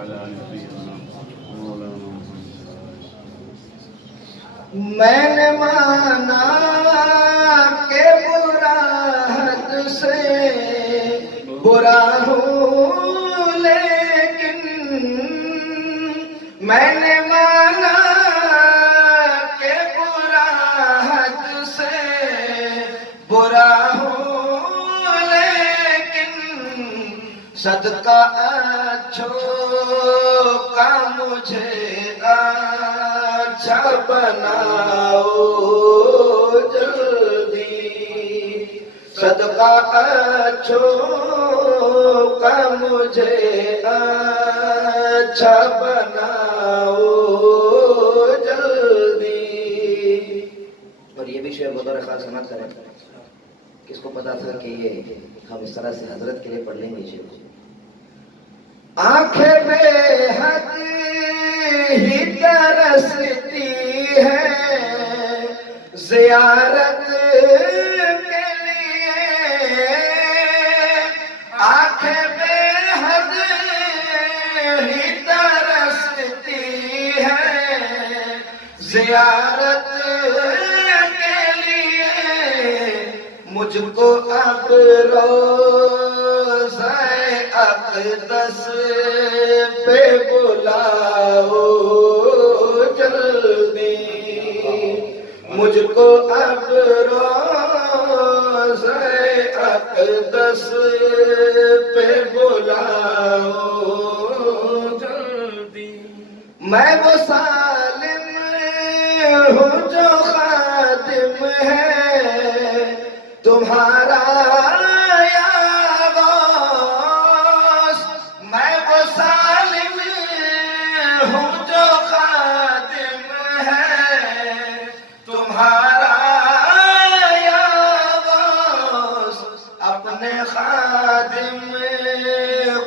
وعلى آل سيدنا مولانا محمد. میں نے مانا کہ برا حد سے برا ہوں، لیکن میں نے مانا کہ برا حد سے برا ہوں، لیکن صدقہ اچھوں کا مجھے اچھا بناؤ جلدی، صدقہ اچھوں کا مجھے اچھا بناؤ جلدی. اور یہ بھی شعر بطور خاص سماعت کریں. کس کو پتا تھا کہ یہ ہم اس طرح سے حضرت کے لیے پڑھ لیں گے شعر؟ آنکھیں بے حد ہی ترستی ہے زیارت کے لیے، آنکھیں بے حد ہی ترستی ہے زیارت کے لیے. مجھ کو اب روزہ اقدس پہ بلاؤ جلدی، مجھ کو اب روزہ اقدس پہ بلاؤ جلدی. میں وہ سالم ہوں جو خادم ہے تمہارا یا غوث، میں وہ سالم ہوں جو خادم ہے تمہارا یا غوث. اپنے خادم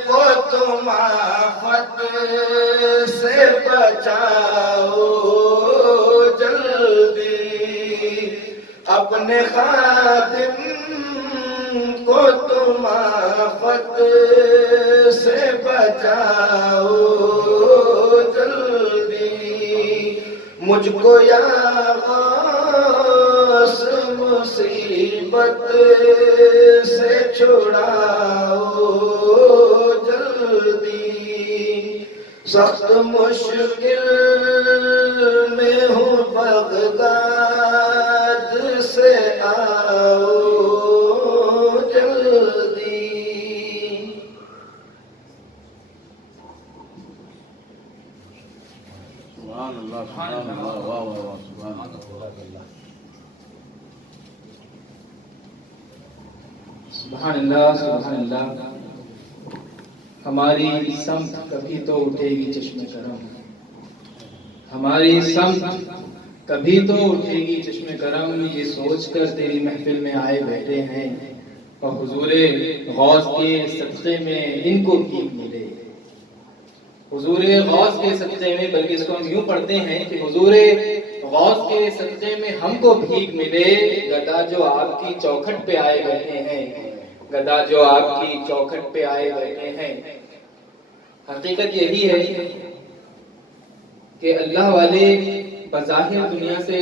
کو تم آفت سے بچاؤ جلدی، اپنے خادم کو تم آفت سے بچاؤ جلدی. مجھ کو یا غوث مصیبت سے چھڑاؤ جلدی. سخت مشکل میں ہوں بغداد سے آؤ جلدی. سبحان اللہ، سبحان اللہ، واہ واہ واہ، سبحان اللہ. سبحان اللہ، سبحان اللہ. ہماری سمت کبھی تو اٹھے گی چشم کرم، ہماری سمت کبھی تو اٹھے گی چشم کرم. یہ سوچ کر تیری محفل میں آئے بیٹھے ہیں اور حضور غوث کے صدقے میں ان کو بھیک ملے. حضور غوث کے صدقے میں، بلکہ اس کو ہم یوں پڑھتے ہیں کہ حضور غوث کے صدقے میں ہم کو بھیک ملے. گدا جو آپ کی چوکھٹ پہ آئے بیٹھے ہیں، گدا جو آپ کی چوکھٹ پہ آئے بیٹھے ہیں. حقیقت یہی ہے کہ اللہ والے بظاہر دنیا سے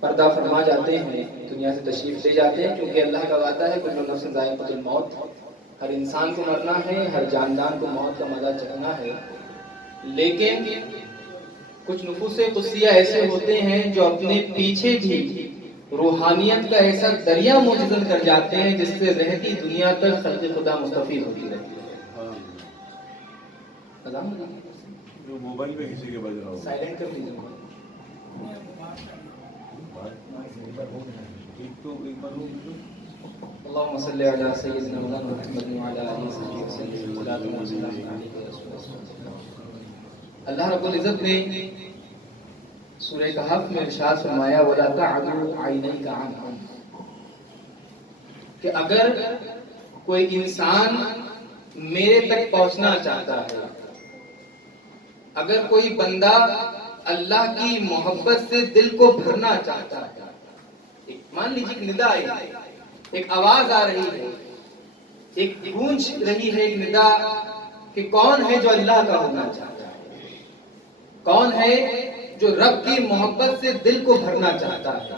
پردہ فرما جاتے ہیں، دنیا سے تشریف لے جاتے ہیں، کیونکہ اللہ کا وعدہ ہے کل نفس ذائقۃ الموت، ہر انسان کو مرنا ہے، ہر جاندار کو موت کا مزہ چکھنا ہے. لیکن کچھ نفوس قدسیہ ایسے ہوتے ہیں جو اپنے پیچھے بھی روحانیت کا ایسا دریا منتظر کر جاتے ہیں جس سے رہتی دنیا تک خلق خدا مستفید ہوتی رہتی ہے. جو موبائل پہ کسی کے بج رہا ہو سائلنٹ کر دیجیے. اللهم صل على سيدنا مولانا محمد وعلى اله وصحبه وسلم. اللہ رب العزت نے سورہ کہف میں ارشاد فرمایا وَلَا تَعْدُوا عَيْنَيْكَ عَنْهُمْ، کہ اگر کوئی انسان میرے تک پہنچنا چاہتا ہے، اگر کوئی بندہ اللہ کی محبت سے دل کو بھرنا چاہتا ہے، مان لیجیے ایک ندا ہے، ایک آواز آ رہی ہے، ایک گونج رہی ہے، ایک ندا کہ کون ہے جو اللہ کا ہونا چاہتا ہے، کون ہے جو رب کی محبت سے دل کو بھرنا چاہتا ہے،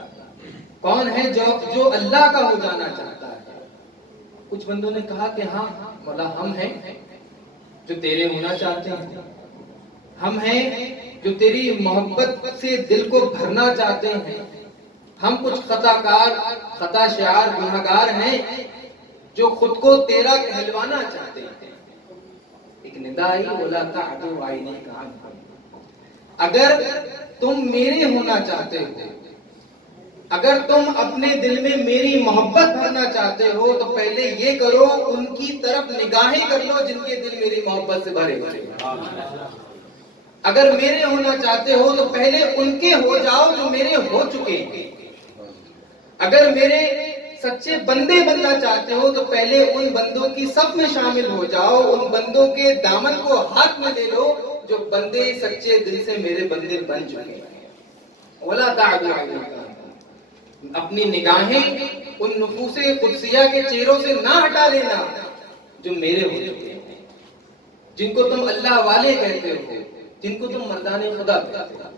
کون ہے جو اللہ کا ہو جانا چاہتا ہے۔ کچھ بندوں نے کہا کہ ہاں مولا ہم ہیں جو تیرے ہونا چاہتے ہیں، ہم ہیں جو تیری محبت سے دل کو بھرنا چاہتے ہیں، ہم کچھ خطا شعار گناہگار ہیں جو خود کو تیرا کہلوانا چاہتے ہیں۔ ایک ندا آئی، وَلَا تَعْدُوا عَيْنَيْكَ عَنْهُمْ، اگر تم میرے ہونا چاہتے ہو، اگر تم اپنے دل میں میری محبت بھرنا چاہتے ہو تو پہلے یہ کرو، ان کی طرف نگاہیں کر لو جن کے دل میری محبت سے بھرے ہوئے۔ اگر میرے ہونا چاہتے ہو تو پہلے ان کے ہو جاؤ جو میرے ہو چکے ہیں۔ اگر میرے سچے بندے بننا چاہتے ہو تو پہلے ان بندوں کی صف میں شامل ہو جاؤ، ان بندوں کے دامن کو ہاتھ میں لے لو جو بندے سچے دل سے میرے بندے بن چکے ہیں۔ وَلَا تَعْدُوا عَيْنَيْكَ، اپنی نگاہیں ان نفوس قدسیہ کے چہروں سے نہ ہٹا لینا جو میرے ہو چکے ہیں، جن کو تم اللہ والے کہتے ہو، جن کو تم مردان خدا کہتے ہو۔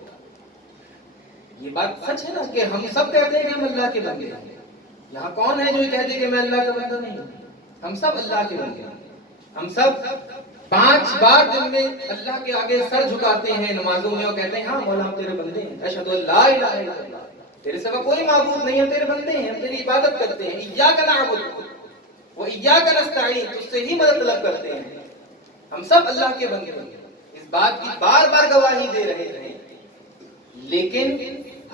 یہ بات سچ ہے نا کہ ہم سب کہتے ہیں کہ ہم اللہ کے بندے ہیں۔ یہاں کون ہے جو یہ کہتے کہ میں اللہ کا بندہ نہیں ہوں؟ ہم سب اللہ کے بندے ہیں۔ ہم سب 5 بار دن میں اللہ کے آگے سر جھکاتے ہیں نمازوں میں اور کہتے ہیں ہاں مولا ہم تیرے بندے ہیں، اشہد ان لا الہ الا اللہ، تیرے سوا کوئی معبود نہیں ہے، تیرے بندے ہیں، ہم تیری عبادت کرتے ہیں، ایاک نعبد و ایاک نستعین، تجھ سے ہی مدد طلب کرتے ہیں۔ ہم سب اللہ کے بندے ہیں، اس بات کی بار بار گواہی دے رہے ہیں۔ لیکن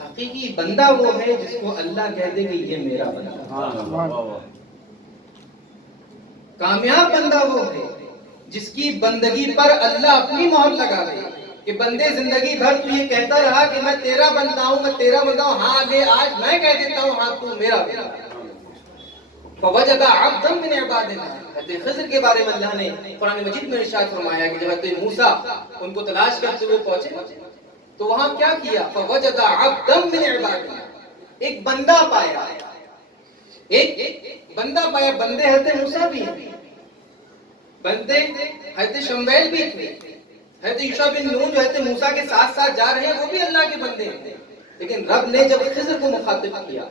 حقیقی بندہ وہ ہے جس کو اللہ کہہ دے کہ یہ میرا بندہ۔ کامیاب بندہ وہ ہے جس کی بندگی پر اللہ اپنی مہر لگا دے کہ بندے زندگی بھر تو یہ کہتا رہا کہ میں تیرا بندہ ہوں، میں تیرا بندہ ہوں، ہاں لے آج میں کہہ دیتا ہوں ہاں تو میرا بندہ ہے۔ فوجد عبدا من عبادنا، حضرت خضر کے بارے میں اللہ نے قرآن مجید میں ارشاد فرمایا کہ جب حضرت موسیٰ ان کو تلاش کرتے ہوئے پہنچے تو وہاں کیا کیا؟ فوجد عبدا من عبادنا، ایک بندہ پایا، ایک بندہ پایا۔ بندے حضرت موسیٰ بھی ہیں، بندے حضرت شمویل بھی تھے، حضرت یوشع بن نون جو حضرت موسیٰ کے ساتھ ساتھ جا رہے ہیں وہ بھی اللہ کے بندے ہیں۔ لیکن رب نے جب خضر کو مخاطب کیا،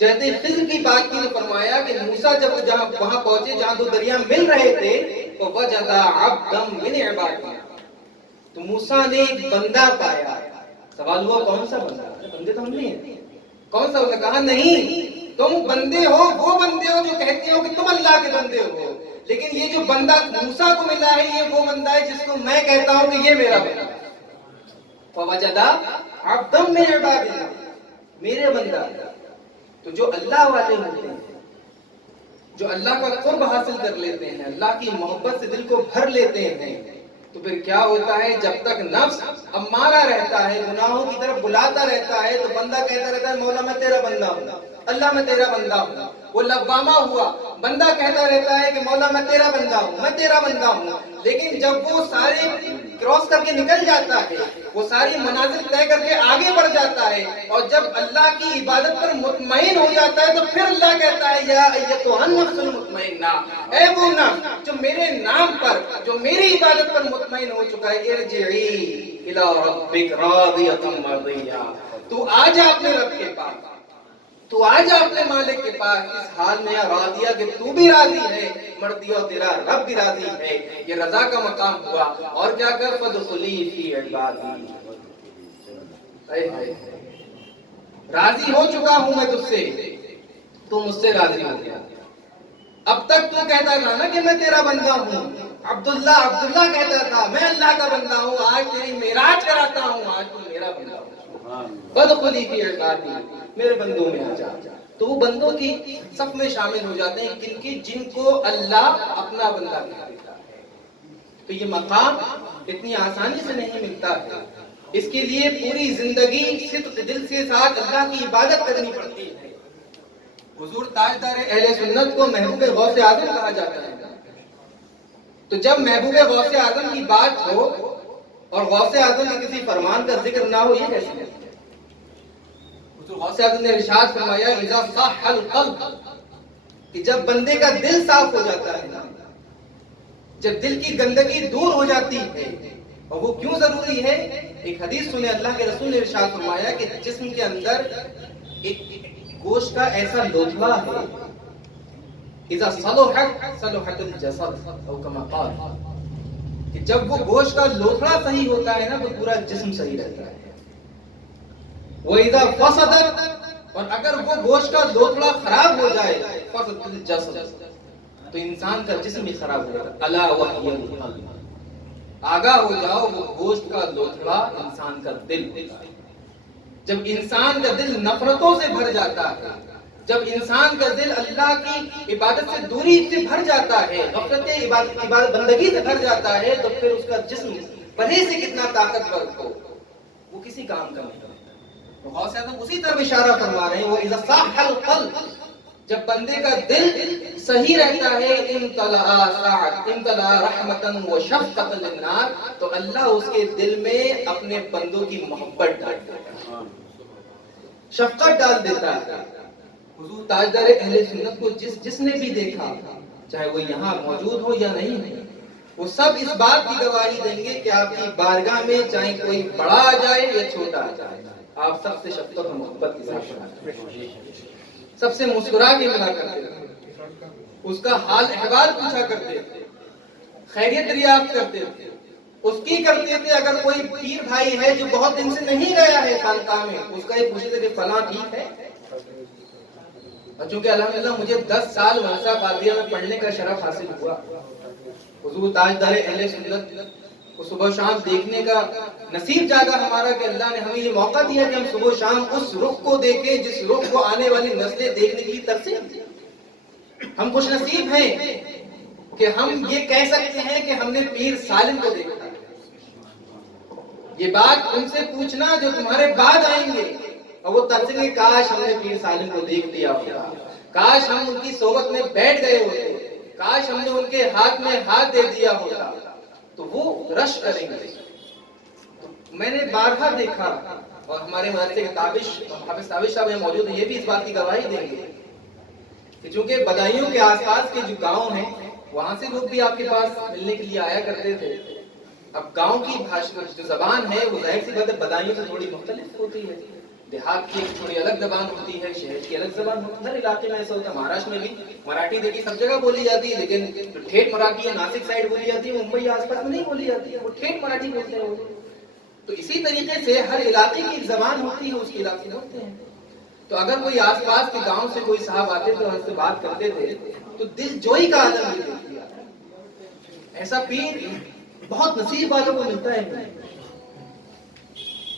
جب خضر کی بات کی تو فرمایا کہ موسیٰ جب وہاں پہنچے جہاں 2 دریا مل رہے تھے تو وجد عبدا من عبادنا، تو موسیٰ نے ایک بندہ پایا۔ سوال ہوا کون سا بندہ؟ بندے تو ہم نہیں ہیں، کون سا؟ بندہ؟ کہا نہیں، تم بندے ہو، وہ بندے ہو جو کہتے ہو کہ تم اللہ کے بندے ہو، لیکن یہ جو بندہ موسیٰ کو ملا ہے یہ وہ بندہ ہے جس کو میں کہتا ہوں کہ یہ میرا بندہ ہے۔ فوجد عبدا من عبادنا، میرے بندہ۔ تو جو اللہ والے ہوتے ہیں، جو اللہ کا قرب حاصل کر لیتے ہیں، اللہ کی محبت سے دل کو بھر لیتے ہیں، تو پھر کیا ہوتا ہے؟ جب تک نفس امارہ رہتا ہے، گناہوں کی طرف بلاتا رہتا ہے، تو بندہ کہتا رہتا ہے مولا میں تیرا بندہ ہوں، اللہ میں تیرا بندہ ہوں۔ وہ لوامہ ہوا، بندہ کہتا رہتا ہے کہ مولا میں تیرا بندہ ہوں، میں تیرا بندہ ہوں۔ لیکن جب وہ سارے کراس کر کے نکل جاتا ہے، وہ ساری منازل طے کر کے آگے بڑھ جاتا ہے، اور جب اللہ کی عبادت پر مطمئن ہو جاتا ہے تو پھر اللہ کہتا ہے یا ایتھا النفس المطمئنہ، اے وہ نفس جو میرے نام پر، جو میری عبادت پر مطمئن ہو چکا ہے، ارجعی الی ربک راضیۃ مرضیہ، تو آ جا اپنے رب کے پاس، تو آج اپنے مالک کے پاس اس حال میں راضیہ کہ تو بھی راضی ہے، مرضیہ تیرا رب بھی راضی ہے۔ یہ رضا کا مقام ہوا۔ اور کیا کر؟ فادخلی فی عبادی، راضی ہو چکا ہوں میں تجھ سے، تو مجھ سے راضی ہو گیا۔ اب تک تو کہتا تھا نا کہ میں تیرا بندہ ہوں، عبداللہ کہتا تھا میں اللہ کا بندہ ہوں، آج تیری معراج کراتا ہوں، آج تو میرا بندہ ہوں۔ فادخلی فی عبادی، میرے بندوں میں آ جا۔ تو وہ بندوں کی صف میں شامل ہو جاتے ہیں جن کو اللہ اپنا بندہ کہہ دیتا ہے۔ تو یہ مقام اتنی آسانی سے نہیں ملتا ہے، اس کے لیے پوری زندگی صدق دل سے ساتھ اللہ کی عبادت کرنی پڑتی ہے۔ حضور تاجدار اہل سنت کو محبوب غوث اعظم کہا جاتا ہے۔ تو جب محبوب غوث اعظم کی بات ہو اور غوث اعظم کے کسی فرمان کا ذکر نہ ہو، یہ کیسے ہے؟ غوث اعظم نے ارشاد فرمایا اذا صح القلب، کہ جب بندے کا دل صاف ہو جاتا ہے نا، جب دل کی گندگی دور ہو جاتی ہے، اور وہ کیوں ضروری ہے؟ ایک حدیث سنے، اللہ کے رسول نے ارشاد فرمایا کہ جسم کے اندر ایک گوشت کا ایسا لوتھڑا ہے، اذا صلحت صلحت الجسد او کما قال، کہ جب وہ گوشت کا لوتھڑا صحیح ہوتا ہے نا تو پورا جسم صحیح رہتا ہے. وَإِذَا فَسَدَتْ، اور اگر وہ گوشت کا لوتھڑا خراب ہو جائے، فَسَدَتْ الْجَسَدْ، تو انسان کا جسم بھی خراب ہو جاتا ہے. الا وَهِيَ الْقَلْبُ، آگاہ ہو جاؤ، وہ گوشت کا لوتھڑا انسان کا دل ہوتا ہے. جب انسان کا دل نفرتوں سے بھر جاتا ہے، جب انسان کا دل اللہ کی عبادت سے دوری سے بھر جاتا ہے، غفلت عبادت بندگی سے بھر جاتا ہے، تو پھر اس کا جسم بھلے سے کتنا طاقتور ہو، وہ کسی کام کا نہیں. غوث اعظم اسی طرف اشارہ فرما رہے ہیں، وہ اذا صاح القلب، جب بندے کا دل صحیح رہتا ہے، امتلا رحمتا و شفقتا للناس، تو اللہ اس کے دل میں اپنے بندوں کی محبت ڈال دیتا ہے، شفقت ڈال دیتا ہے. حضور تاجدار اہل سنت کو جس نے بھی دیکھا، چاہے وہ یہاں موجود ہو یا نہیں ہے، وہ سب اس بات کی گواہی دیں گے کہ آپ کی بارگاہ میں چاہے کوئی بڑا آ جائے یا چھوٹا آ جائے، آپ سب سے شفقت و محبت کے ساتھ کرتے ہیں، سب سے مسکرا کے ملا کرتے تھے، اس کا حال احوال پوچھا کرتے تھے، خیریت دریافت کرتے تھے، اس کی کرتے تھے. اگر کوئی پیر بھائی ہے جو بہت دن سے نہیں گیا ہے خانقاہ میں، اس کا یہ پوچھتے تھے کہ فلاں ٹھیک ہے. اور چونکہ الحمدللہ مجھے 10 سال مدرسہ قادریہ میں پڑھنے کا شرف حاصل ہوا، حضور تاجدار اہل سنت کو صبح شام دیکھنے کا نصیب جاگا ہمارا کہ اللہ نے ہمیں یہ موقع دیا کہ ہم صبح شام اس رخ کو دیکھیں جس رخ کو آنے والی نسلیں دیکھنے کے لیے ترسیں. ہم خوش نصیب ہیں کہ ہم یہ کہہ سکتے ہیں کہ ہم نے پیر سالم کو دیکھا. یہ بات ان سے پوچھنا جو تمہارے بعد آئیں گے، اور وہ ترسیں گے کاش ہم نے پیر سالم کو دیکھ لیا ہوتا، کاش ہم ان کی صحبت میں بیٹھ گئے ہوتے، کاش ہم نے ان کے ہاتھ میں ہاتھ دے دیا ہوتا، تو وہ رش کریں گے. میں نے بارہا دیکھا، اور ہمارے مدرسے کے حافظ تابش صاحب یہاں موجود ہیں، یہ بھی اس بات کی گواہی دیں گے کہ چونکہ بدایوں کے آس پاس کے جو گاؤں ہیں وہاں سے لوگ بھی آپ کے پاس ملنے کے لیے آیا کرتے تھے. اب گاؤں کی جو زبان ہے وہ ظاہر سی بات ہے بدایوں سے تھوڑی مختلف ہوتی ہے، دیہات کی تھوڑی الگ زبان ہوتی ہے، شہر کی الگ زبان ہوتی ہے. ہر علاقے میں ایسا ہوتا ہے. مہاراشٹر میں بھی مراٹھی دیکھیے سب جگہ بولی جاتی ہے، لیکن جو ٹھیٹھ مراٹھی ہے ناسک سائڈ بولی جاتی ہے، ممبئی آس پاس میں نہیں بولی جاتی ہے، وہ ٹھیٹھ مراٹھی بولتے ہیں. تو اسی طریقے سے ہر علاقے کی ایک زبان ہوتی ہے، اس کے علاقے بولتے ہیں. تو اگر کوئی آس پاس کے گاؤں سے کوئی صاحب آتے تو ہم سے بات کرتے تھے تو دل جوئی کا عالم مل جاتا. ایسا پیر بہت نصیب والوں کو ملتا ہے،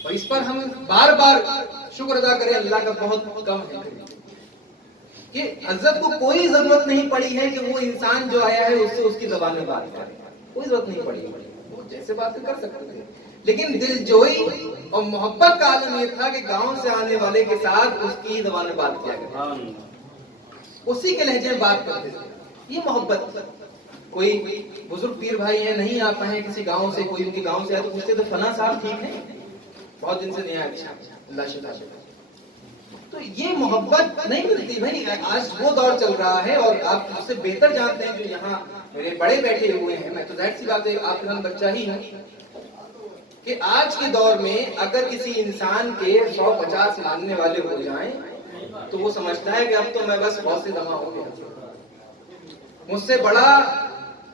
اور اس پر ہم بار بار شکر ادا کریں اللہ کا بہت کم ہے کہ حضرت کو کوئی ضرورت نہیں پڑی ہے کہ وہ انسان جو آیا ہے اس سے اس کی زبان میں بات کرے، کوئی ضرورت نہیں پڑی. وہ جیسے باتیں کر سکتے تھے، لیکن دل جوئی اور محبت کا عالم یہ تھا کہ گاؤں سے آنے والے کے ساتھ اس کی زبان میں بات کیا کرتا، اسی کے لہجے میں بات کرتے تھے. یہ محبت. کوئی بزرگ پیر بھائی ہیں نہیں آ پائے کسی گاؤں سے، کوئی ان کے گاؤں سے آئے تو پوچھتے تو فلاں صاحب ٹھیک ہے، بہت دن سے نہیں آئے، اللہ شفا دے. تو یہ محبت نہیں ملتی بھائی. آج وہ دور چل رہا ہے، اور آپ مجھ سے بہتر جانتے ہیں جو یہاں میرے بڑے بیٹھے ہوئے ہیں، میں تو ظاہر سی بات ہے آپ کا بچہ ہی ہوں، کہ آج کے دور میں اگر کسی انسان کے 150 ماننے والے ہو جائیں تو وہ سمجھتا ہے کہ اب تو میں بس بہت سے دماغ ہو گیا، مجھ سے بڑا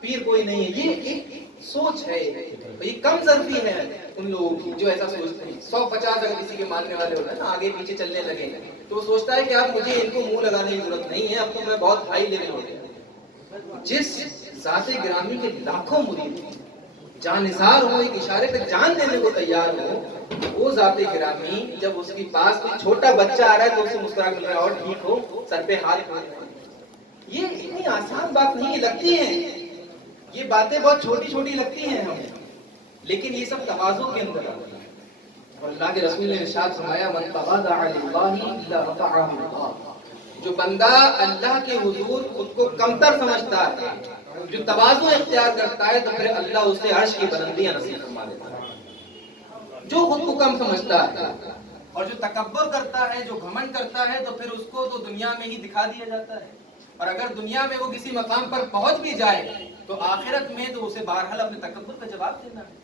پیر کوئی نہیں ہے. یہ ایک سوچ ہے، یہ کم ظرفی ہے ان لوگوں کی جو ایسا سوچتے ہیں. 150 اگر کسی کے ماننے والے ہوتے ہیں نا آگے پیچھے چلنے لگے تو وہ سوچتا ہے کہ اب مجھے ان کو منہ لگانے کی ضرورت نہیں ہے، اب تو میں بہت ہائی لیول ہو گیا. جس ذات گرامی کے لاکھوں مرید جانثار ہو، ایک اشارے پہ جان دینے کو تیار ہو، وہ ذات گرامی جب اس کے پاس کوئی چھوٹا بچہ آ رہا ہے تو اسے مسکرا کر رہا ہے اور ٹھیک ہو، سر پہ ہاتھ رکھ رہا ہے. یہ اتنی آسان بات نہیں لگتی ہے، یہ باتیں بہت چھوٹی چھوٹی لگتی ہیں ہمیں، لیکن یہ سب تواضع کے اندر آتا ہے. اور اللہ کے رسول نے ارشاد فرمایا من تواضع للہ الا رفعہ اللہ، جو بندہ اللہ کے حضور خود کو کمتر سمجھتا ہے، جو تواضع اختیار کرتا ہے، تو پھر اللہ اسے عرش کی بلندیاں نصیب فرما دیتا ہے. جو خود کو کم سمجھتا ہے اور جو تکبر کرتا ہے، جو گھمنڈ کرتا ہے، تو پھر اس کو تو دنیا میں ہی دکھا دیا جاتا ہے. اور اگر دنیا میں وہ کسی مقام پر پہنچ بھی جائے تو آخرت میں تو اسے بہرحال اپنے تکبر کا جواب دینا ہے۔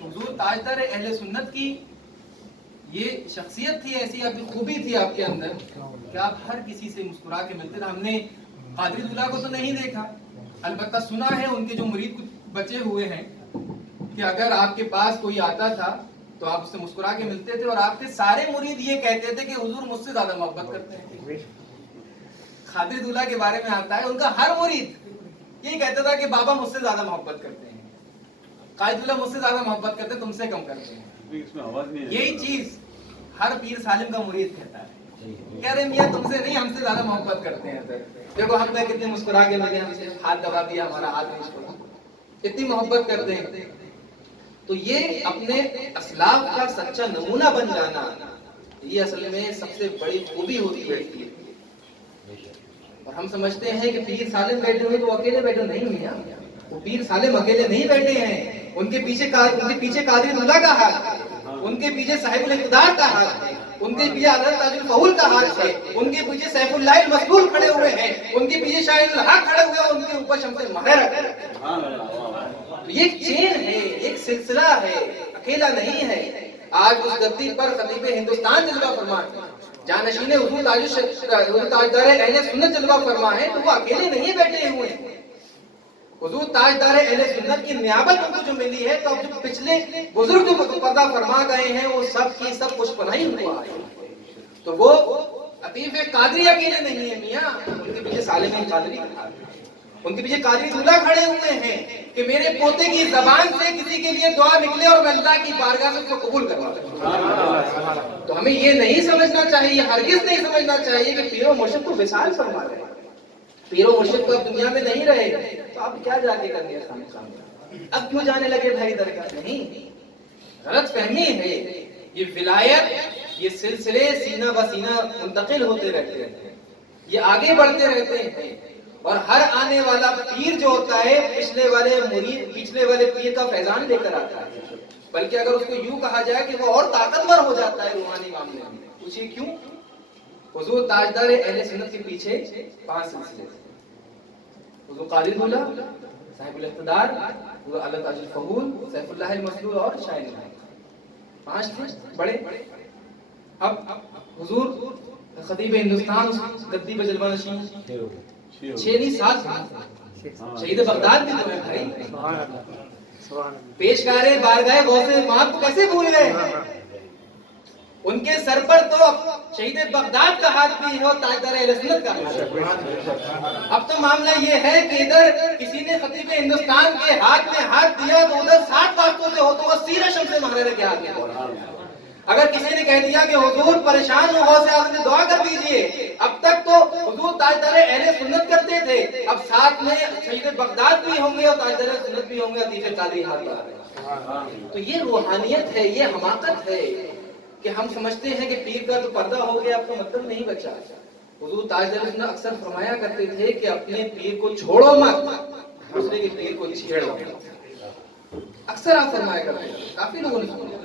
حضور تاجدار اہل سنت کی یہ شخصیت تھی، ایسی آپ کی خوبی تھی آپ کے اندر کہ آپ ہر کسی سے مسکرا کے ملتے تھے۔ ہم نے قادری دلہ کو تو نہیں دیکھا، البتہ سنا ہے ان کے جو مرید کچھ بچے ہوئے ہیں کہ اگر آپ کے پاس کوئی آتا تھا تو آپ اس سے مسکرا کے ملتے تھے، اور آپ کے سارے مرید یہ کہتے تھے کہ حضور مجھ سے زیادہ محبت کرتے ہیں۔ قادری دلہ کے بارے میں آتا ہے ان کا ہر مرید یہ کہتا تھا کہ بابا مجھ سے زیادہ محبت کرتے ہیں، قادری دلہ مجھ سے زیادہ محبت کرتے ہیں، تم سے کم کرتے ہیں۔ اس میں آواز نہیں ہے۔ یہی چیز ہر پیر سالم کا مرید کہتا ہے، کہہ رہے میاں تم سے نہیں، ہم سے زیادہ محبت کرتے ہیں۔ دیکھو ہم نے کتنے مسکرا کے لگے، ہم سے ہاتھ دبا دیا، ہمارا ہاتھ نہیں چھوڑا، اتنی محبت کرتے ہیں۔ تو یہ اپنے اسلاف کا سچا نمونہ بن جانا، یہ اصل میں سب سے بڑی خوبی ہوتی بیٹھتی ہے۔ اور ہم سمجھتے ہیں کہ پیر سالم بیٹھے ہوئے تو اکیلے بیٹھے نہیں ہیں، وہ پیر سالم اکیلے نہیں بیٹھے ہیں، ان کے پیچھے قادری دلہ کا ہاتھ ہے، ان کے پیچھے صاحب الاقتدار کا ہاتھ ہے، ان کے پیچھے حضرت تاج الفہول کا ہاتھ ہے، ان کے پیچھے سیف اللہ المسلول کھڑے ہوئے ہیں، ان کے پیچھے شاہد الحق کھڑے ہوئے ہیں، ان کے اوپر شمس المحرہ کھڑے ہوئے۔ یہ ایک چین ہے، ایک سلسلہ ہے، اکیلا نہیں ہے۔ آج اس گدی پر خطیب ہندوستان جلوہ فرما ہے، جانشین حضور تاجدار اہل سنت جلوہ فرما ہے، تو وہ اکیلے نہیں بیٹھے ہوئے ہیں۔ حضور تاجدار اہل سنت کی نیابت ان کو جو ملی ہے، تو اب جو پچھلے بزرگ جو پردہ فرما گئے ہیں وہ سب کی سب کچھ پناہی ہوا ہے۔ تو وہ عطیف قادری اکیلے نہیں ہیں میاں، ان کے پیچھے سالم قادری کھڑا ہے، ان کے پیچھے قادری دلہ کھڑے ہوئے ہیں کہ میرے پوتے کی زبان سے کسی کے لیے دعا نکلے اور میں اللہ کی بارگاہ سے اس کو قبول کروا دوں۔ تو ہمیں یہ نہیں سمجھنا چاہیے، ہرگز نہیں سمجھنا چاہیے کہ پیر و مرشد کو وصال فرما رہے ہیں، پیر و مرشد کو اب دنیا میں نہیں رہے تو اب کیا جا کے کر دیا سامنے، اب کیوں جانے لگے بھائی درگاہ؟ نہیں، غلط فہمی ہے۔ یہ ولایت، یہ سلسلے سینہ بہ سینہ منتقل ہوتے رہتے ہیں، یہ آگے بڑھتے رہتے ہیں، اور ہر آنے والا پیر جو ہوتا ہے پچھلے والے پیر کا فیضان لے کر آتا ہے، بلکہ اگر اس کو یوں کہا جائے کہ وہ اور طاقتور ہو جاتا ہے روحانی معاملے میں۔ پوچھئے کیوں؟ حضور تاجدار اہل سنت کے پیچھے 5 سلسلے تھے، حضور قادری دلہ، صاحب الاقتدار، حضور اعلی تاج الفہول، سیف اللہ المسلول اور شاہد الحق، 5 تھے بڑے۔ اب حضور خطیب ہندوستان اس گدی پہ جلوہ نشین 6 نہیں 7 شہید بغداد بھی تو ہے بھائی، پیشکار بارگاہ غوث مآب کو کیسے بھول گئے؟ ان کے سر پر تو شہید بغداد کا ہاتھ بھی ہے اور تاجدار اہل سنت کا ہاتھ ہے۔ اب تو معاملہ یہ ہے کہ ادھر کسی نے خطیب ہندوستان کے ہاتھ میں ہاتھ دیا تو ادھر 7 واسطوں سے ہو تو وہ سیرہ شمس محررہ کے ہاتھ میں۔ اگر کسی نے کہہ دیا کہ حضور پریشان ہو غوث اعظم سے دعا کر دیجئے، اب تک تو حضور تاجدار اہل سنت کرتے تھے، اب ساتھ میں شہید بغداد بھی ہوں گے اور تاجدار اہل سنت بھی ہوں گے، عطیف قادری ہاتھ لگا رہے۔ تو یہ روحانیت ہے، یہ حماقت ہے کہ ہم سمجھتے ہیں کہ پیر کا تو پردہ ہو گیا، اب کا مطلب نہیں بچا۔ حضور تاجدار اہل سنت اکثر فرمایا کرتے تھے کہ اپنے پیر کو چھوڑو مت، دوسرے کے پیر کو چھیڑو۔ اکثر آپ فرمایا کرتے ہیں، کافی لوگوں نے سنا۔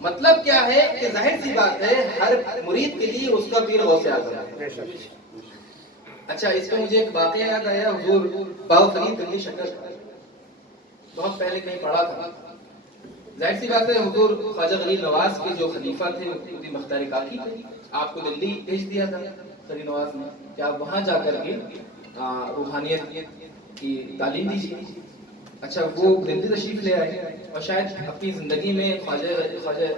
مطلب کیا ہے کہ ظاہر سی بات ہے ہر مرید کے لیے اس کا پیر غوث اعظم ہے۔ اچھا، اس میں مجھے ایک واقعہ یاد آیا، حضور بابا فرید گنجی شکر بہت پہلے کہیں پڑھا تھا۔ ظاہر سی بات ہے حضور خواجہ غریب نواز کے جو خلیفہ تھے وہ مختار کاکی تھے، آپ کو دلی بھیج دیا تھا غریب نواز نے کہ آپ وہاں جا کر کے روحانیت کی تعلیم دیجیے۔ اچھا، وہ دلی تشریف لے آئے اور شاید اپنی زندگی میں خواجہ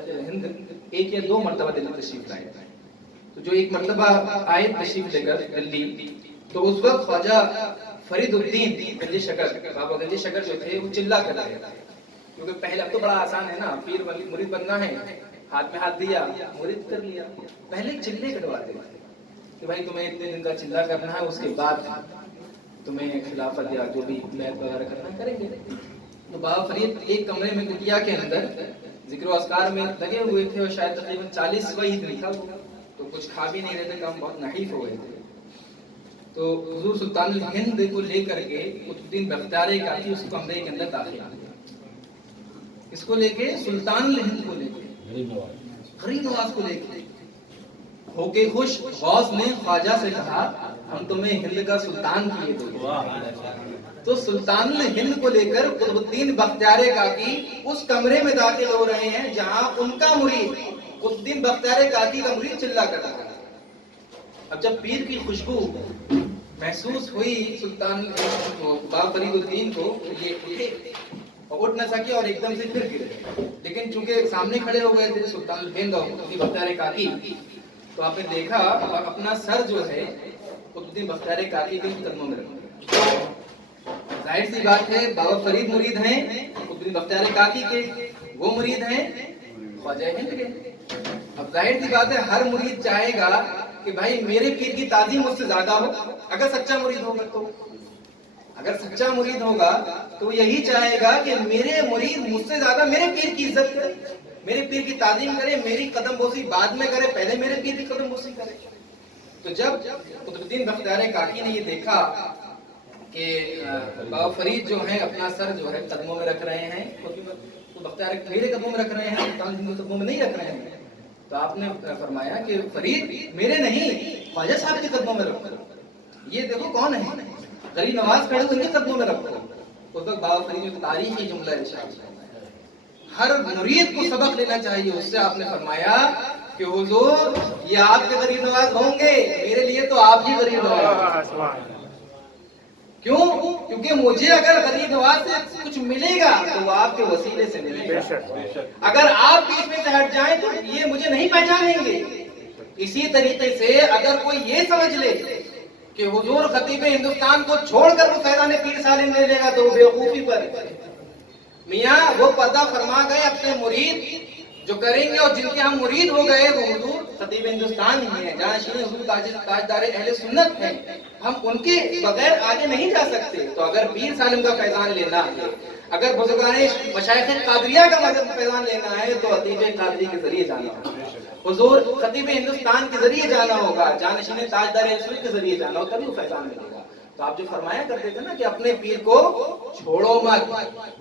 ہند 1 یا 2 مرتبہ دلی تشریف لائے۔ تو جو ایک مرتبہ آئے تشریف لے کر دلی، تو اس وقت خواجہ فرید الدین گنجی شکر، بابا گنجی شکر جو تھے وہ چلا کر رہے تھے، کیونکہ پہلے اب تو بڑا آسان ہے نا، پیر مرید بننا ہے، ہاتھ میں ہاتھ دیا مرید کر لیا۔ پہلے چلے کٹواتے تھے کہ بھائی تمہیں اتنے دن کا چلا کرنا ہے، اس کے بعد تمہیں خلافت یا جو بھی بیعت وغیرہ کرنا کریں گے۔ تو بابا فرید ایک کمرے میں کٹیا کے اندر ذکر و اذکار میں لگے ہوئے تھے، اور شاید تقریباً 40واں دن تھا، تو کچھ کھا بھی نہیں رہے تھے، کام بہت نحیف ہو گئے تھے۔ تو حضور سلطان الہند کو لے کر کے قطب الدین بختیار کاکی اس کمرے کے اندر داخل ہوئے۔ اس کو لے کے سلطان الہند کو لے کے غریب نواز کو لے کے ہو کے خوش، غوث نے خواجہ سے کہا ہم تمہیں ہند کا سلطان کیے دیں۔ تو سلطان ہند کو لے کر قطب الدین بختیار کاکی اس کمرے میں داخل ہو رہے ہیں جہاں ان کا مرید قطب الدین بختیار کاکی کا مرید چلا کرتا ہے۔ اب جب پیر کی خوشبو محسوس ہوئی سلطان بابا فرید الدین کو، یہ اٹھے اور اٹھ نہ سکے اور ایک دم سے پھر گرے، لیکن چونکہ سامنے کھڑے ہو گئے تھے سلطان الہند اور قطب الدین بختیار کاکی، تو آپ نے دیکھا اور اپنا سر جو ہے قطب الدین بختیار کاکی کے قدموں میں رکھا۔ ظاہر سی بات ہے بابا فرید مرید ہیں قطب الدین بختیار کاکی کے، وہ مرید ہیں خواجہ ہند کے۔ اب ظاہر سی بات ہے ہر مرید چاہے گا کہ بھائی میرے پیر کی تعظیم مجھ سے زیادہ ہو، اگر سچا مرید ہوگا تو، اگر سچا مرید ہوگا تو یہی چاہے گا کہ میرے مرید مجھ سے زیادہ میرے پیر کی عزت کرے، میرے پیر کی تعظیم کرے، میری قدم بوسی بعد میں کرے، پہلے میرے پیر کی قدم بوسی کرے۔ تو جب قطب الدین بختیار کاکی نے یہ دیکھا کہ بابا فرید جو ہیں اپنا سر جو ہے قدموں میں رکھ رہے ہیں، تو بختیار میرے قدموں میں رکھ رہے ہیں، سلطان ہند کے قدموں میں نہیں رکھ رہے ہیں، تو آپ نے فرمایا کہ فرید میرے نہیں خواجہ صاحب کے قدموں میں رکھو، یہ دیکھو کون ہے غریب نواز کھڑے ان کے قدموں میں رکھو۔ اس وقت بابا فرید نے تاریخی جملہ ارشاد فرمایا، ہر مرید کو سبق لینا چاہیے اس سے۔ آپ نے فرمایا کہ حضور یہ آپ کے غریب نواز ہوں گے، میرے لیے تو آپ ہی غریب نواز ہیں۔ کیوں؟ کیونکہ مجھے اگر غریب نواز سے کچھ ملے گا تو وہ آپ کے وسیلے سے ملے گا، اگر آپ بیچ میں سے ہٹ جائیں تو یہ مجھے نہیں پہچانیں گے۔ اسی طریقے سے اگر کوئی یہ سمجھ لے کہ حضور خطیب ہندوستان کو چھوڑ کر وہ فیضان پیر سالم لے لے گا تو وہ بیوقوفی پر میاں وہ پردہ فرما گئے اپنے مرید جو کریں گے، اور جن کے ہم مرید ہو گئے وہ حضور خطیب ہندوستان ہی ہیں، جانشین حضور تاجدار اہل سنت ہیں، ہم ان کے بغیر آگے نہیں جا سکتے۔ تو اگر پیر سالم کا فیضان لینا ہے، اگر بزرگان مشائخ قادریہ کا فیضان لینا ہے تو خطیب قادری کے ذریعے جانا ہوگا، حضور خطیب ہندوستان کے ذریعے جانا ہوگا، جانشین تاجدار اہل سنت کے ذریعے جانا ہوگا، تبھی وہ فیضان ملے گا۔ تو آپ جو فرمایا کرتے تھے نا کہ اپنے پیر کو چھوڑو مت،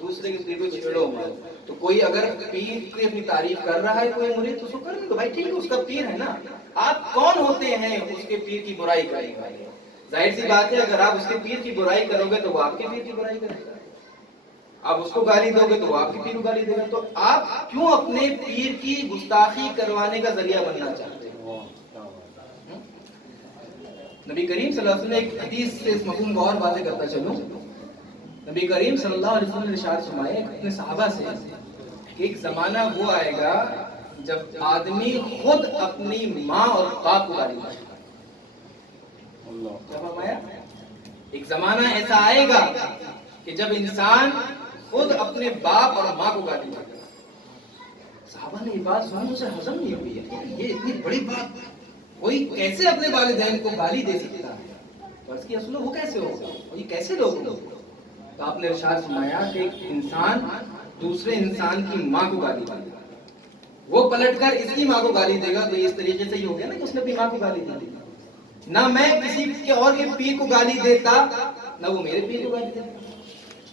دوسرے کے پیر کو چھیڑو مت۔ تو کوئی اگر پیر کی اپنی تعریف کر رہا ہے کوئی مرید تو اس کو کرنے دو بھائی، ٹھیک ہے اس کا پیر ہے نا، آپ کون ہوتے ہیں اس کے پیر کی برائی کرنے والے؟ ظاہر سی بات ہے اگر آپ اس کے پیر کی برائی کرو گے تو وہ آپ کے پیر کی برائی کرے گا، آپ اس کو گالی دو گے تو وہ آپ کے پیر کو گالی دے گا۔ تو آپ کیوں اپنے پیر کی گستاخی کروانے کا ذریعہ بننا چاہتے ہیں؟ نبی کریم صلی اللہ علیہ وسلم نے ایک حدیث سے اس مفہوم کو اور واضح کرتا چلوں۔ نبی کریم صلی اللہ علیہ وسلم نے ارشاد فرمایا اپنے صحابہ سے کہ ایک زمانہ وہ آئے گا جب آدمی خود اپنی ماں اور باپ کو گالی دے گا۔ کیا فرمایا؟ ایک زمانہ ایسا آئے گا کہ جب انسان خود اپنے باپ اور ماں کو گالی دے گا۔ صحابہ نے یہ بات سنی، اسے ہضم نہیں ہوئی ہے، یہ اتنی بڑی بات کوئی کیسے اپنے والدین کو گالی دے سکتا ہے؟ اور اس کی اصل وہ کیسے ہوگا، اور یہ کیسے لوگ ہوگا؟ تو آپ نے ارشاد فرمایا کہ ایک انسان دوسرے انسان کی ماں کو گالی دے گا، وہ پلٹ کر اس کی ماں کو گالی دے گا، تو اس طریقے سے یہ ہو گیا نا کہ اس نے اپنی ماں کو گالی دی۔ نہ میں کسی کے اور کے پیر کو گالی دیتا، نہ وہ میرے پیر کو گالی دیتا،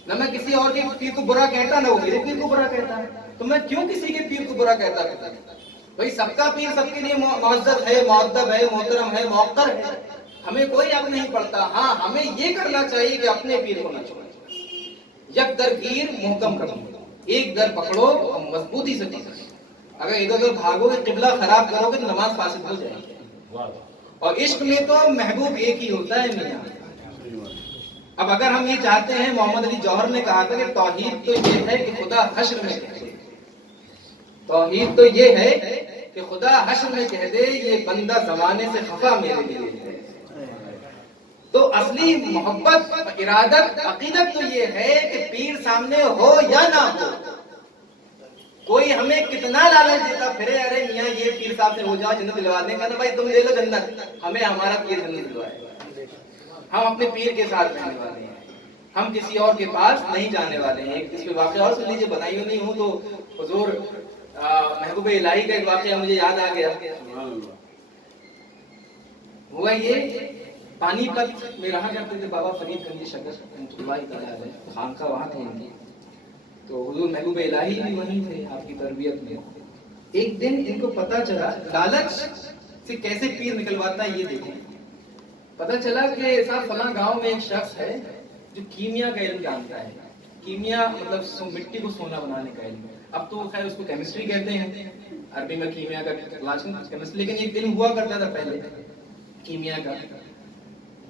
نہ میں کسی اور کے پیر کو برا کہتا، نہ وہ میرے پیر کو برا کہتا ہے۔ تو میں کیوں کسی کے پیر کو برا کہتا رہتا؟ بھائی سب کا پیر سب کے لیے معزز ہے، معدب ہے، محترم ہے، موقر ہے، ہمیں کوئی حق نہیں پڑتا۔ ہاں ہمیں یہ کرنا چاہیے کہ اپنے پیر کو نہ چھوڑیں، یک در گیر محکم کرو، ایک در پکڑو اور مضبوطی سے پکڑو۔ اگر ادھر ادھر بھاگو گے، قبلہ خراب کرو گے تو نماز فاسد ہو جائے گی۔ اور عشق میں تو محبوب ایک ہی ہوتا ہے میاں۔ اب اگر ہم یہ چاہتے ہیں، محمد علی جوہر نے کہا تھا کہ توحید تو یہ ہے کہ خدا حشر میں کہہ دے، توحید تو یہ ہے کہ خدا حشر میں کہہ دے یہ بندہ زمانے سے خفا میرے لیے ہے۔ تو اصلی محبت، ارادت، عقیدت تو یہ ہے کہ پیر سامنے ہو یا نہ ہو، کوئی ہمیں کتنا لالچ دیتا پھرے، ارے میاں یہ پیر صاحب سے ہو جاؤ جنت دلوا دیں گے، بھائی تم لے لو جنت، ہمیں ہمارا پیر جنت دلوائے، ہم اپنے پیر کے ساتھ رہنے والے ہیں، ہم کسی اور کے پاس نہیں جانے والے ہیں۔ ایک اس پہ واقعہ اور سن لیجیے، بتائی نہیں ہوں تو حضور محبوب الہی کا ایک واقعہ مجھے یاد آ گیا۔ ہوا یہ پانی پت میں رہا کرتے تھے بابا فرید گنج شکر رحمۃ اللہ تعالیٰ علیہ، خانقاہ وہاں تھے ان کی، تو حضور محبوب الہی بھی وہیں تھے آپ کی تربیت میں۔ ایک دن ان کو پتا چلا لالچ سے کیسے پیر نکلواتا ہے، یہ دیکھیں پتہ چلا کہ صاحب فلاں گاؤں میں ایک شخص ہے جو کیمیا کا علم جانتا ہے. کیمیا مطلب مٹی کو سونا بنانے کا علم. اب تو خیر اس کو کیمسٹری کہتے ہیں، عربی میں کیمیا کا کلاس کیمسٹری، لیکن ایک علم ہوا کرتا تھا پہلے کیمیا کا.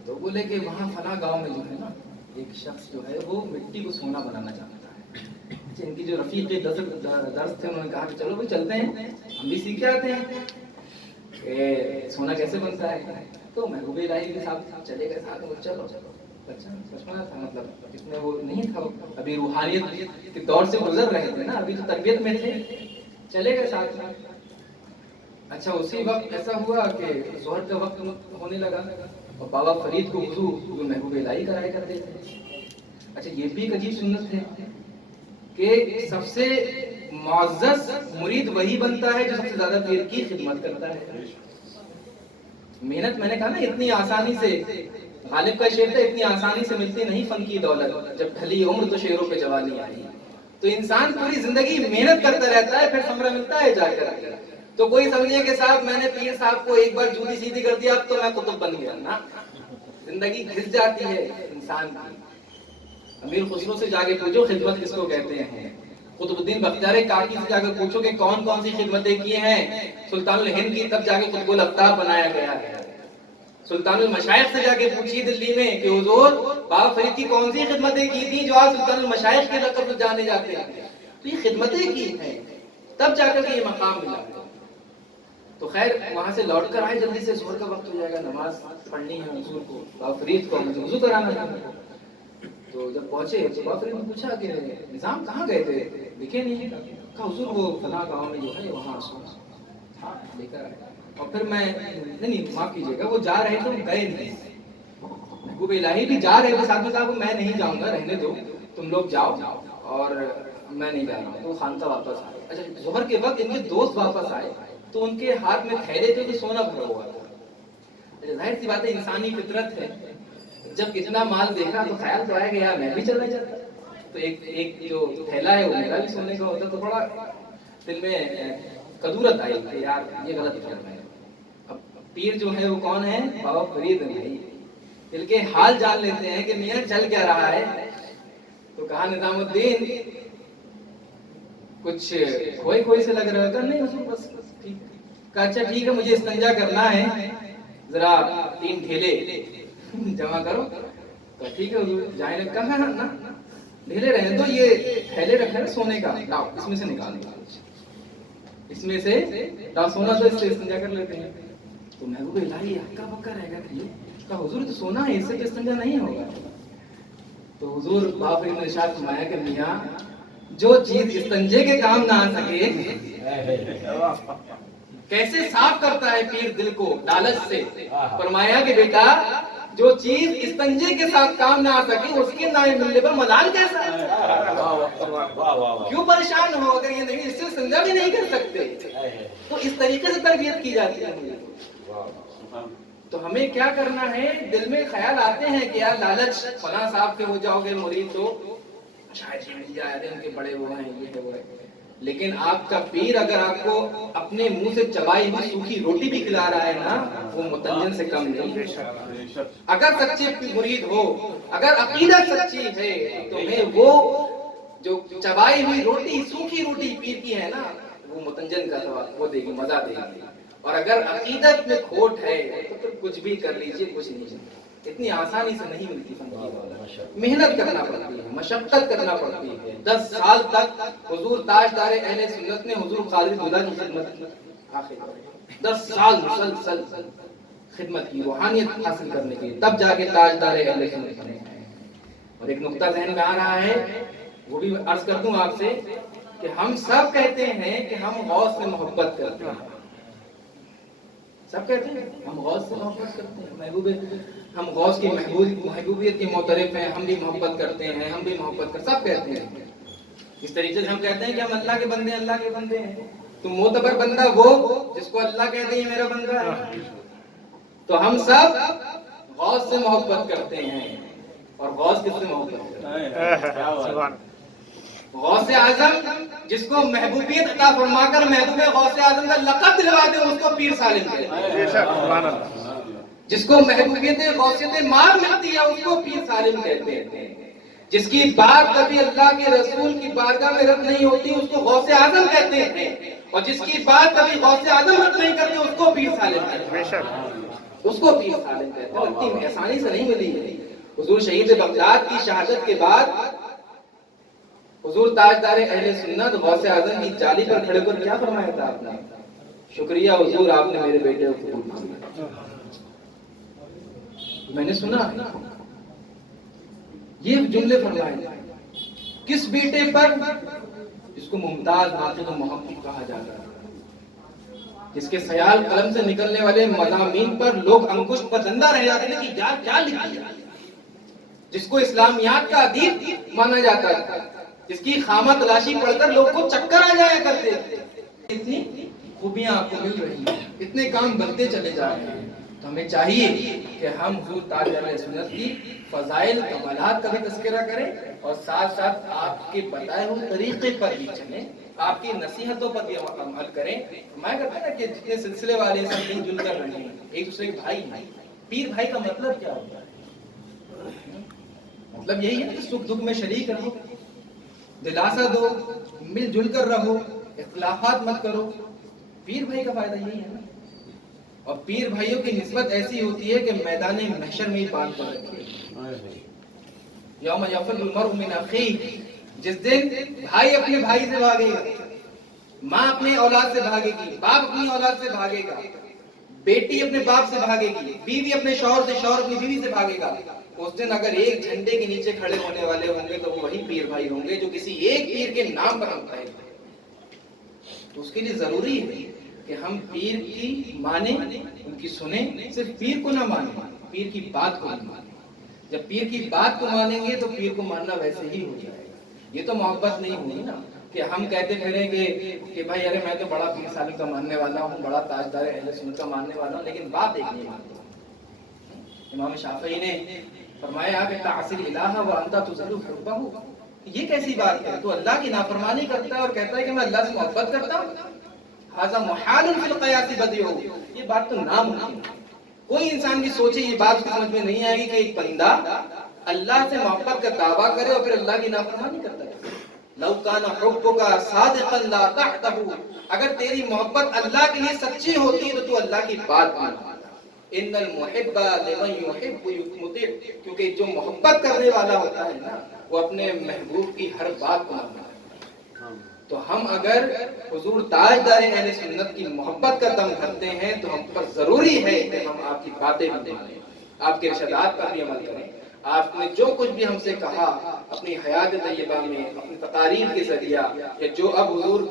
تو بولے کہ وہاں فلاں گاؤں میں جو ہے نا ایک شخص جو ہے وہ مٹی کو سونا بنانا چاہتا ہے. ان کی جو رفیق درس تھے انہوں نے کہا کہ چلو بھائی چلتے ہیں، ہم بھی سیکھ کے آتے ہیں کہ سونا کیسے بنتا ہے. تو محبوب الہی کے ساتھ چلے گئے ساتھ میں. چلو بچہ بچپنا تھا، مطلب اتنے وہ نہیں تھا، ابھی روحانیت کے دور سے گزر رہے تھے نا، ابھی تو تربیت میں تھے. چلے گئے ساتھ میں. اچھا اسی وقت ایسا ہوا کہ ظہر کا وقت ہونے لگا اور بابا فرید کو وضو جو محبوب الہی کرایا کرتے تھے. اچھا یہ بھی ایک عجیب سنت ہے کہ سب سے معزز مرید وہی بنتا ہے جو سب سے زیادہ پیر کی خدمت کرتا ہے. محنت میں نے کہا نا اتنی آسانی سے، غالب کا شعر تھا اتنی آسانی سے ملتی نہیں فن کی دولت، جب ڈھلی عمر تو شعروں پہ جوانی آئی. تو انسان پوری زندگی محنت کرتا رہتا ہے، پھر ثمرہ ملتا ہے جا کر. تو کوئی سمجھے کہ صاحب میں نے پیر صاحب کو ایک بار جوتی سیدھی کر دیا اب تو میں قطب بن گیا نا. زندگی گھس جاتی ہے انسان کی. امیر خسرو سے جا کے پوچھو خدمت کس کو کہتے ہیں. قطب الدین بختیار کاکی سے جا کے پوچھو کہ کون کون سی خدمتیں کی ہیں. سلطان الہند کی تب جا کے قطب الافطار بنایا گیا ہے. سلطان المشائخ سے جا کے پوچھیے دلی میں کہ حضور بابا فرید کی کون سی خدمتیں کی تھی جو آج سلطان المشائخ کے لقب سے جانے جاتے ہیں. تو یہ خدمتیں کی ہیں تب جا کر کے یہ مقام ملا. تو خیر وہاں سے لوٹ کر آئے، جلدی سے ظہر کا وقت ہو جائے گا، نماز پڑھنی ہے حضور کو، بابا فرید کو مجھے وضو کرانا ہے. تو جب پہنچے تو بابا فرید نے پوچھا کہ نظام کہاں گئے تھے، دکھے نہیں. کہا حضور وہ فلاں گاؤں میں جو ہے وہاں سونا لے کر آئے. اور پھر میں نہیں معاف کیجیے گا، وہ جا رہے تھے گئے نہیں. محبوب الہی بھی جا رہے تھے ساتھ میں، کہا میں نہیں جاؤں گا، رہنے دو تم لوگ جاؤ اور میں نہیں جا رہا ہوں. تو وہ خانقاہ واپس آئے. اچھا ظہر کے وقت ان کے دوست واپس آئے تو ان کے ہاتھ میں تھیلے تھے تو سونا بھرا ہوا تھا. ظاہر سی بات ہے انسانی فطرت ہے، جب اتنا مال دیکھا تو خیال تو آیا کہ یار میں بھی چلنا چاہتا. تو ایک جو تھیلا ہے وہ میرا بھی سونے کا ہوتا. تو تھوڑا دل میں کدورت آئی کہ یار یہ غلط کر رہے ہیں. اب پیر جو ہے وہ کون ہے؟ بابا فرید ہے. دل کے حال جان لیتے ہیں کہ میاں چل کیا رہا ہے. تو کہا نظام الدین کچھ کھوئی سے لگ رہا تھا. نہیں حضور بس ٹھیک. کہا اچھا ٹھیک ہے مجھے استنجا کرنا ہے، ذرا 3 ڈھیلے جمع کرو. کہا ٹھیک ہے حضور جائیں. نے کہا نا ڈھیلے رہنے دو، یہ تھیلے رکھے ہیں سونے کا، لاؤ اس میں سے نکال دو، اس میں سے لاؤ سونا تو اس سے استنجا کر لیتے ہیں. تو محبوب الہی ہکا بکا رہ گیا کہ کہا حضور تو سونا ہے اس سے تو استنجا نہیں ہوگا. تو حضور بابا فرید نے ارشاد فرمایا کہ میاں جو چیز استنجے کے کام نہ آ سکے کیسے صاف کرتا ہے پیر دل کو لالچ سے. فرمایا کہ بیٹا جو چیز استنجے کے ساتھ کام نہ آ سکے اس کے نہ ملنے پر ملال کیسا ہے. کیوں پریشان ہو اگر یہ نہیں اس سے استنجا بھی نہیں کر سکتے. تو اس طریقے سے تربیت کی جاتی ہے. تو ہمیں کیا کرنا ہے، دل میں خیال آتے ہیں کہ یار لالچ فلاں صاحب کے ہو جاؤ گے مرید تو شاید یہ مل جائے ان کے بڑے وہ ہیں یہ ہے وہ ہے. لیکن آپ کا پیر اگر آپ کو اپنے منہ سے چبائی ہوئی سوکھی روٹی بھی کھلا رہا ہے نا وہ متنجن سے کم نہیں. اگر سچے مرید ہو، اگر عقیدت سچی ہے تو میں وہ جو چبائی ہوئی روٹی سوکھی روٹی پیر کی ہے نا وہ متنجن کا ثواب وہ دے گی، مزہ دے گی. اور اگر عقیدت میں کھوٹ ہے تو پھر کچھ بھی کر لیجئے کچھ نہیں. اتنی آسانی سے نہیں ملتی فن کی دولت. محنت کرنا پڑتی ہے، مشقت کرنا پڑتی ہے. 10 سال تک حضور تاجدار اہل سنت نے حضور قادری دلہ کی خدمت کی. آخر 10 سال مسلسل خدمت کی روحانیت حاصل کرنے کی، تب جا کے تاجدار اہل سنت بنے. اور ایک نقطہ ذہن میں آ رہا ہے وہ بھی عرض کر دوں آپ سے کہ ہم سب کہتے ہیں کہ ہم غوث سے محبت کرتے ہیں. سب کہتے ہیں ہم غوث سے محبت کرتے ہیں، ہم غوث کی محبوبیت کے معترف ہیں، ہم بھی محبت کرتے ہیں، ہم بھی محبت کرتے ہیں. سب کہتے ہیں اس طریقے سے. ہم کہتے ہیں کہ ہم اللہ کے بندے ہیں، اللہ کے بندے ہیں. تو معتبر بندہ وہ جس کو اللہ کہتے ہیں میرا بندہ ہے. تو ہم سب غوث سے محبت کرتے ہیں. اور غوث کس سے محبت کرتے ہیں؟ غوث اعظم جس کو محبوبیت عطا فرما کر محبوب غوث اعظم کا لقب دلوا دے اس کو پیر سالم کہتے ہیں. جس کو محبوبیت غوثیت مار ملتی ہے اس کو پیر سالم کہتے ہیں. جس کی بات کبھی اللہ کے رسول کی بارگاہ میں رد نہیں ہوتی اس کو غوث اعظم کہتے ہیں, اور جس کی بات کبھی غوث اعظم رد نہیں کرتے اس کو پیر سالم کہتے ہیں. اس کو پیر سالم کہتے ہیں. اتنی آسانی سے نہیں ملی. حضور شہید بغداد کی شہادت کے بعد حضور تاجدار اہل سنت غوث اعظم کی جالی پر کھڑے کر کیا فرمایا تھا آپ نے؟ شکریہ حضور, آپ نے میرے بیٹے کو قبول کیا. میں نے سنا یہ جملے فرمائے کس بیٹے پر؟ جس کو ممتاز ناطق محمد کہا جاتا ہے, جس کے خیال قلم سے نکلنے والے مضامین پر لوگ انگوش پسندہ رہ جاتے ہیں کہ یار کیا لکھ دیا, جس کو اسلامیات کا ادیب مانا جاتا ہے, جس کی خامہ تلاشی پڑھ کر لوگ کو چکر آ جایا کرتے تھے. اتنی خوبیاں آپ کو مل رہی ہیں, اتنے کام بنتے چلے جا رہے ہیں. تو ہمیں چاہیے کہ ہم حضور تاجدار اہل سنت کی فضائل کمالات کا بھی تذکرہ کریں اور ساتھ ساتھ آپ کے بتائے ہوئے طریقے پر بھی چلیں, آپ کی نصیحتوں پر بھی عمل کریں. میں کہتا ہوں نا کہ جتنے سلسلے والے سب مل جل کر رہے ہیں, ایک دوسرے کے بھائی ہیں. پیر بھائی کا مطلب کیا ہوتا ہے؟ مطلب یہی ہے کہ سکھ دکھ میں شریک رہو, دلاسا دو, مل جل کر رہو, اختلافات مت کرو. پیر بھائی کا فائدہ یہی ہے نا. اور پیر بھائیوں کی نسبت ایسی ہوتی ہے کہ میدان محشر میں ہی باندھ کر رکھے. یوم یفر المرء من اخیہ, جس دن بھائی اپنے بھائی سے بھاگے گا, ماں اپنے اولاد سے بھاگے گی, باپ اپنی اولاد سے بھاگے گا, بیٹی اپنے باپ سے بھاگے گی, بیوی اپنے شوہر سے, شوہر اپنی بیوی سے بھاگے گا. اس دن اگر ایک جھنڈے کے نیچے کھڑے ہونے والے ہوں گے تو وہ وہی پیر بھائی ہوں گے جو کسی ایک پیر کے نام پر ہوتا ہے. تو اس کے لیے ضروری ہے کہ ہم پیر کی مانیں, ان کی سنیں, صرف پیر کو نہ مانیں, پیر کی بات کو نہ مانیں. جب پیر کی بات کو مانیں گے تو پیر کو ماننا ویسے ہی ہو جائے گا. یہ تو محبت نہیں ہوئی نا کہ ہم کہتے پھریں کہ بھائی ارے میں تو بڑا پیر سالم کا ماننے والا ہوں, بڑا تاجدار اہل سنت کا ماننے والا ہوں, لیکن بات ایک نہیں مانتا. امام شافعی نے فرمایا کہ تعصی الہ وانت تزل حبہ, یہ کیسی بات ہے؟ تو اللہ کی نافرمانی کرتا ہے اور کہتا ہے کہ میں اللہ سے محبت کرتا ہوں. ھذا محال فی القیاس بدیع, یہ بات تو ناممکن ہے. کوئی انسان بھی سوچے یہ بات سمجھ میں نہیں آئے گی کہ ایک بندہ اللہ سے محبت کا دعویٰ کرے اور پھر اللہ کی نافرمانی کرتا ہے. لو کان حبک صادقا لا تحتہ, اگر تیری محبت اللہ کے لیے سچی ہوتی تو تو اللہ کی بات مانتا. ان المحب لمن يحب مطیع, کیونکہ جو محبت کرنے والا ہوتا ہے نا وہ اپنے محبوب کی ہر بات کو مانتا ہے. تو ہم اگر حضور تاجدار اہل سنت کی محبت کا دم بھرتے ہیں تو ہم پر ضروری ہے کہ ہم آپ کی باتیں بھی مانیں, آپ کے ارشادات پر بھی عمل کریں. آپ نے جو کچھ بھی ہم سے کہا اپنی حیات طیبہ میں, اپنی تقاریر کے ذریعہ, یا جو اب حضور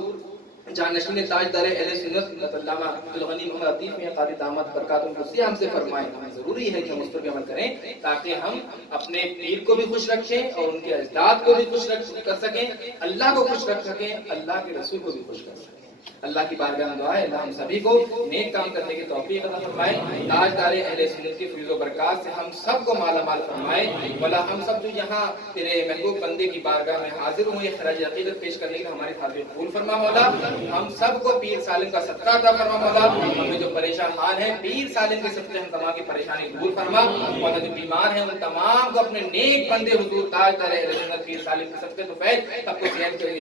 جانشین تاجدار اہل سنت علامہ عبدالغنی محمد عطیف میں قاری دامت برکاتہ القدسیہ ہم سے فرمائیں, ہمیں ضروری ہے کہ ہم اس پر بھی عمل کریں تاکہ ہم اپنے پیر کو بھی خوش رکھیں اور ان کے اجداد کو بھی خوش کر سکیں, اللہ کو خوش رکھ سکیں, اللہ کے رسول کو بھی خوش کر سکیں. اللہ کی بارگاہ میں دعا ہے اللہ ہم سبھی کو نیک کام کرنے کی توفیق عطا فرمائے. تاجدار اہل سنت کی فیض و برکات سے ہم سب کو مالا مال فرمائے. مولا ہم سب جو یہاں تیرے محبوب بندے کی بارگاہ میں حاضر ہوئے خراج عقیدت پیش کرنے کے ہماری حاضری قبول فرما مولا. ہم سب کو پیر سالم کا صدقہ عطا فرما مولا. ہمیں جو پریشان حال ہیں پیر سالم کے صدقے ہم تمام کی پریشانی دور فرما. مولا جو بیمار ہیں ان تمام کو اپنے نیک بندے حضور تاجدار اہل سنت پیر سالم کے صدقے تو فیض سب کو صحت کے